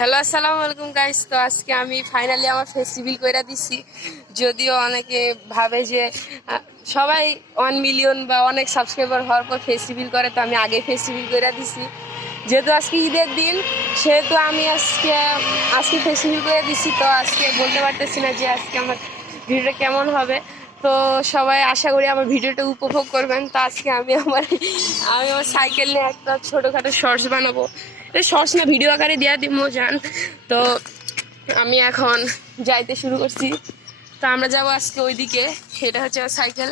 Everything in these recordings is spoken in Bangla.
হ্যালো, আসসালামু আলাইকুম গাইস। তো আজকে আমি ফাইনালি আমার ফেস রিভিল করে দিছি। যদিও অনেকে ভাবে যে সবাই 1 মিলিয়ন বা অনেক সাবস্ক্রাইবার হওয়ার পর ফেস রিভিল করে, তো আমি আগে ফেস রিভিল করে দিছি। যেহেতু আজকে ঈদের দিন, সেহেতু আমি আজকে ফেস রিভিল করে দিছি। তো আজকে বলতে পারতেছি না যে আজকে আমার ভিডিওটা কেমন হবে। তো সবাই আশা করি আমার ভিডিওটা উপভোগ করবেন। তো আজকে আমি আমার সাইকেল নিয়ে একটা ছোটোখাটো শর্টস বানাবো। শর্টস না, ভিডিও আকারে দেওয়া দিব জান। তো আমি এখন যাইতে শুরু করছি। তো আমরা যাবো আজকে ওইদিকে। এটা হচ্ছে আমার সাইকেল।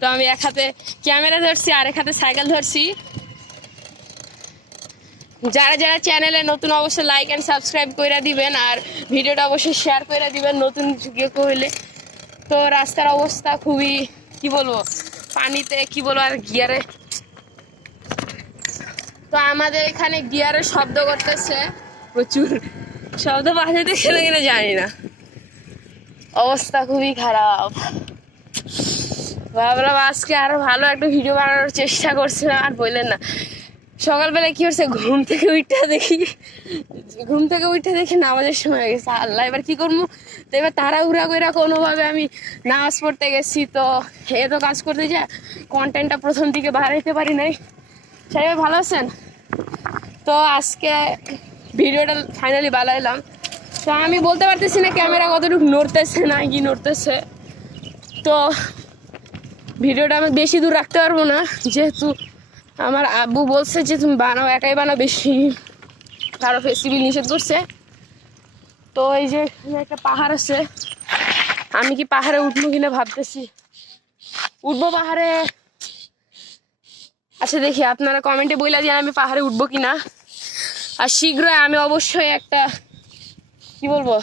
তো আমি এক হাতে ক্যামেরা ধরছি আর এক হাতে সাইকেল ধরছি। যারা যারা চ্যানেলে নতুন অবশ্যই লাইক অ্যান্ড সাবস্ক্রাইব করে দিবেন, আর ভিডিওটা অবশ্যই শেয়ার করে দিবেন নতুন কেউ হইলে। তো রাস্তার অবস্থা খুবই কি বলবো, পানিতে কি বলবো আর গিয়ারে। তো আমাদের এখানে গিয়ারের শব্দ করতেছে, প্রচুর শব্দ বাজাতে খেলে কিনা জানি না। অবস্থা খুবই খারাপ। ভাবলাম আজকে আরো ভালো একটা ভিডিও বানানোর চেষ্টা করছিলাম, আর বললেন না সকালবেলা কি হচ্ছে, ঘুম থেকে উঠে দেখি নামাজের সময় হয়ে গেছে। আল্লাহ, এবার কি করবো? তো এবার তাড়াহুড়া করে কোনোভাবে আমি নামাজ পড়তে গেছি। তো এত কাজ করতে যা কন্টেন্টটা প্রথম দিকে বাড়াইতে পারি নাই। সবাই ভালো আছেন? তো আজকে ভিডিওটা ফাইনালি বানাইলাম। তো আমি বলতে পারতেছি না ক্যামেরা কতটুকু নড়তেছে না কি নড়তেছে। তো ভিডিওটা আমি বেশি দূর রাখতে পারবো না, যেহেতু আমার আব্বু বলছে যে তুমি বানাও, একাই বানাও, বেশি কারো ফেস্টিভ্যাল নিষেধ করছে। তো এই যে একটা পাহাড় আছে, আমি কি পাহাড়ে উঠবো কিনা ভাবতেছি। উঠবো পাহাড়ে। আচ্ছা দেখি, আপনারা কমেন্টে বইলা দিয়ে আমি পাহাড়ে উঠবো কিনা। আর শীঘ্রই আমি অবশ্যই একটা কি বলবো,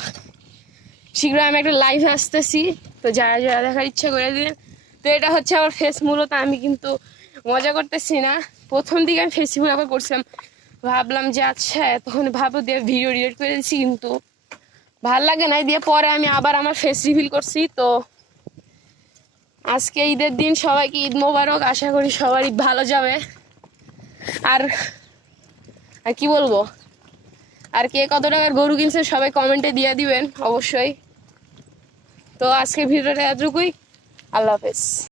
শীঘ্রই আমি একটা লাইভে আসতেছি। তো যারা যারা দেখার ইচ্ছা করে দিন। তো এটা হচ্ছে আমার ফেস। মূলত আমি কিন্তু মজা করতেছি না। প্রথম দিকে আমি ফেসবুক আবার করছিলাম, ভাবলাম যে আচ্ছা তখন ভাবো দিয়ে ভিডিও রিলেট করে দিচ্ছি, কিন্তু ভাল লাগে না। দিয়ে পরে আমি আবার আমার ফেস রিভিল করছি। তো আজকে ঈদের দিন, সবাইকে ঈদ মোবারক। আশা করি সবার ঈদ ভালো যাবে। আর কি বলবো, আর কে কত টাকার গরু কিনছে সবাই কমেন্টে দিয়ে দিবেন অবশ্যই। তো আজকে ভিডিওটা এতটুকুই। আল্লাহ হাফেজ।